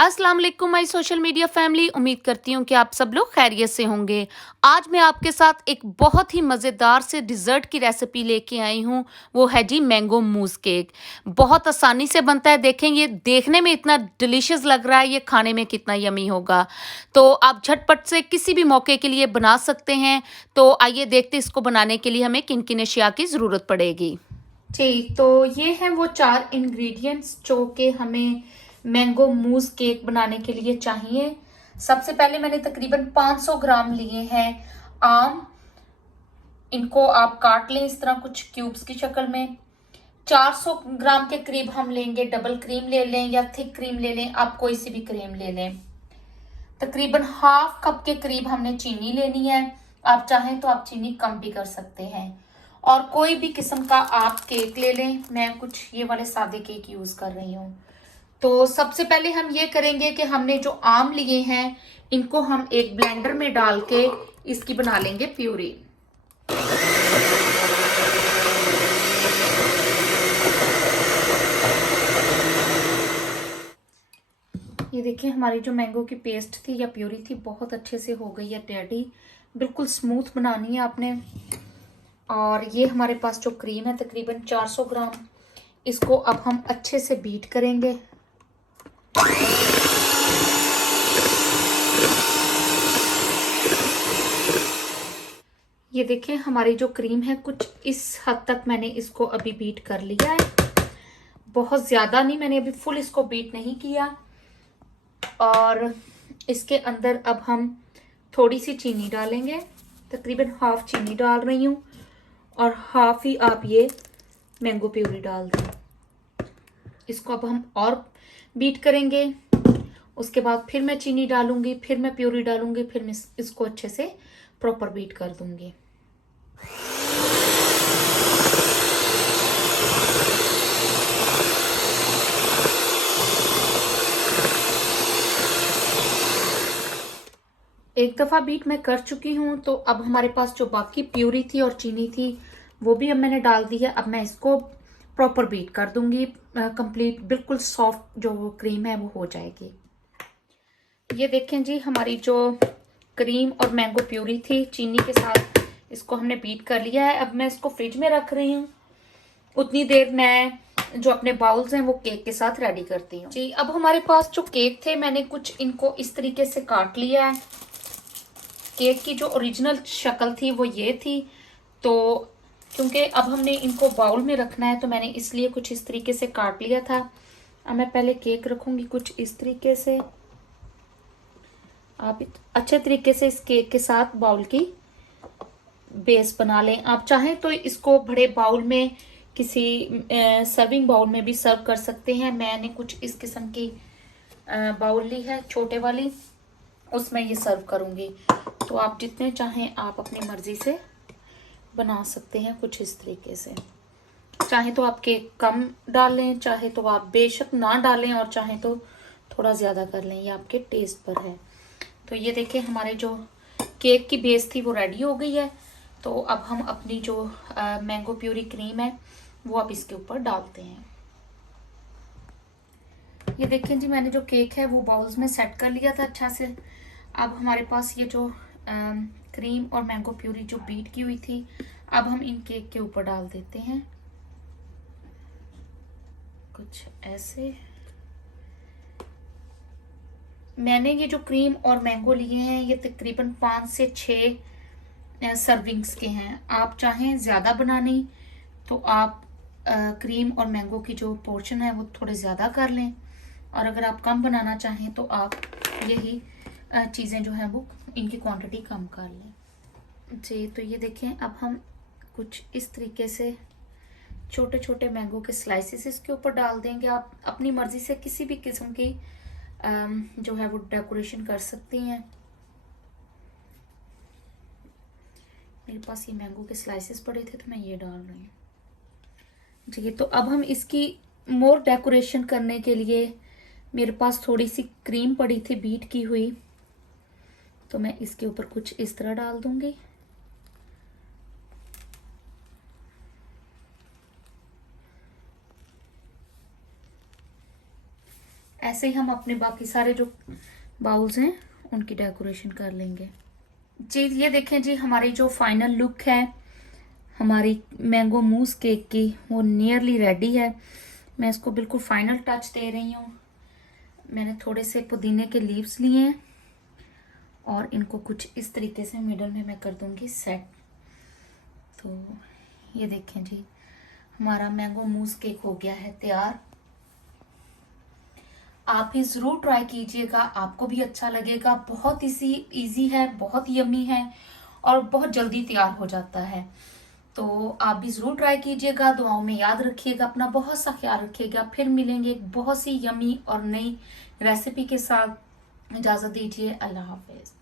अस्सलाम वालेकुम my social media family. उम्मीद करती हूँ कि आप सब लोग खैरियत से होंगे। आज मैं आपके साथ एक बहुत ही मज़ेदार से डिज़र्ट की रेसिपी लेके आई हूँ। वो है जी मैंगो मूज़ केक। बहुत आसानी से बनता है। देखें, ये देखने में इतना डिलीशियस लग रहा है, ये खाने में कितना यमी होगा। तो आप झटपट से किसी भी मौके के लिए बना सकते हैं। तो आइए देखते हैं इसको बनाने के लिए हमें किन किन अशिया की ज़रूरत पड़ेगी। जी, तो ये हैं वो 4 इंग्रेडिएंट्स जो कि हमें मैंगो मूज़ केक बनाने के लिए चाहिए। सबसे पहले मैंने तकरीबन 500 ग्राम लिए हैं आम। इनको आप काट लें इस तरह कुछ क्यूब्स की शक्ल में। 400 ग्राम के करीब हम लेंगे डबल क्रीम ले लें या थिक क्रीम ले लें, आप कोई सी भी क्रीम ले लें। तकरीबन हाफ कप के करीब हमने चीनी लेनी है। आप चाहें तो आप चीनी कम भी कर सकते हैं। और कोई भी किस्म का आप केक ले लें। मैं कुछ ये वाले सादे केक यूज कर रही हूँ। तो सबसे पहले हम ये करेंगे कि हमने जो आम लिए हैं इनको हम एक ब्लेंडर में डाल के इसकी बना लेंगे प्यूरी। ये देखिए, हमारी जो मैंगो की पेस्ट थी या प्यूरी थी बहुत अच्छे से हो गई है रेडी। बिल्कुल स्मूथ बनानी है आपने। और ये हमारे पास जो क्रीम है तकरीबन 400 ग्राम, इसको अब हम अच्छे से बीट करेंगे। ये देखिए, हमारी जो क्रीम है कुछ इस हद तक मैंने इसको अभी बीट कर लिया है। बहुत ज़्यादा नहीं, मैंने अभी फुल इसको बीट नहीं किया। और इसके अंदर अब हम थोड़ी सी चीनी डालेंगे। तकरीबन हाफ चीनी डाल रही हूँ और हाफ ही आप ये मैंगो प्यूरी डाल दें। इसको अब हम और बीट करेंगे। उसके बाद फिर मैं चीनी डालूंगी, फिर मैं प्यूरी डालूंगी, फिर मैं इसको अच्छे से प्रॉपर बीट कर दूंगी। एक दफ़ा बीट मैं कर चुकी हूँ। तो अब हमारे पास जो बाकी प्यूरी थी और चीनी थी वो भी अब मैंने डाल दी है। अब मैं इसको प्रॉपर बीट कर दूंगी। कंप्लीट बिल्कुल सॉफ्ट जो क्रीम है वो हो जाएगी। ये देखें जी, हमारी जो क्रीम और मैंगो प्यूरी थी चीनी के साथ, इसको हमने बीट कर लिया है। अब मैं इसको फ्रिज में रख रही हूँ। उतनी देर मैं जो अपने बाउल्स हैं वो केक के साथ रेडी करती हूँ। जी, अब हमारे पास जो केक थे मैंने कुछ इनको इस तरीके से काट लिया है। केक की जो ओरिजिनल शक्ल थी वो ये थी। तो क्योंकि अब हमने इनको बाउल में रखना है तो मैंने इसलिए कुछ इस तरीके से काट लिया था। अब मैं पहले केक रखूंगी कुछ इस तरीके से। आप अच्छे तरीके से इस केक के साथ बाउल की बेस बना लें। आप चाहें तो इसको बड़े बाउल में किसी सर्विंग बाउल में भी सर्व कर सकते हैं। मैंने कुछ इस किस्म की बाउल ली है छोटे वाली, उसमें ये सर्व करूंगी। तो आप जितने चाहें आप अपनी मर्जी से बना सकते हैं कुछ इस तरीके से। चाहे तो आप केक कम डालें, चाहे तो आप बेशक ना डालें, और चाहे तो थोड़ा ज़्यादा कर लें, ये आपके टेस्ट पर है। तो ये देखिए, हमारे जो केक की बेस थी वो रेडी हो गई है। तो अब हम अपनी जो मैंगो प्यूरी क्रीम है वो अब इसके ऊपर डालते हैं। ये देखें जी, मैंने जो केक है वो बाउल्स में सेट कर लिया था अच्छा से। अब हमारे पास ये जो क्रीम और मैंगो प्यूरी जो बीट की हुई थी, अब हम इन केक के ऊपर डाल देते हैं कुछ ऐसे। मैंने ये जो क्रीम और मैंगो लिए हैं ये तकरीबन 5 से 6 सर्विंग्स के हैं। आप चाहें ज़्यादा बनानी तो आप क्रीम और मैंगो की जो पोर्शन है वो थोड़े ज़्यादा कर लें, और अगर आप कम बनाना चाहें तो आप यही चीज़ें जो हैं वो इनकी क्वांटिटी कम कर लें। जी, तो ये देखें, अब हम कुछ इस तरीके से छोटे छोटे मैंगो के स्लाइसेस इसके ऊपर डाल देंगे। आप अपनी मर्जी से किसी भी किस्म की जो है वो डेकोरेशन कर सकती हैं। मेरे पास ये मैंगो के स्लाइसेस पड़े थे तो मैं ये डाल रही हूँ। जी, तो अब हम इसकी मोर डेकोरेशन करने के लिए, मेरे पास थोड़ी सी क्रीम पड़ी थी बीट की हुई, तो मैं इसके ऊपर कुछ इस तरह डाल दूंगी। ऐसे ही हम अपने बाकी सारे जो बाउल्स हैं उनकी डेकोरेशन कर लेंगे जी। ये देखें जी, हमारी जो फाइनल लुक है हमारी मैंगो मूस केक की, वो नियरली रेडी है। मैं इसको बिल्कुल फाइनल टच दे रही हूँ। मैंने थोड़े से पुदीने के लीव्स लिए हैं और इनको कुछ इस तरीके से मिडल में मैं कर दूंगी सेट। तो ये देखें जी, हमारा मैंगो मूस केक हो गया है तैयार। आप भी ज़रूर ट्राई कीजिएगा, आपको भी अच्छा लगेगा। बहुत इजी है, बहुत यम्मी है और बहुत जल्दी तैयार हो जाता है। तो आप भी ज़रूर ट्राई कीजिएगा। दुआओं में याद रखिएगा, अपना बहुत सा ख्याल रखिएगा। फिर मिलेंगे एक बहुत सी यम्मी और नई रेसिपी के साथ। इजाज़त दीजिए, अल्लाह हाफिज़।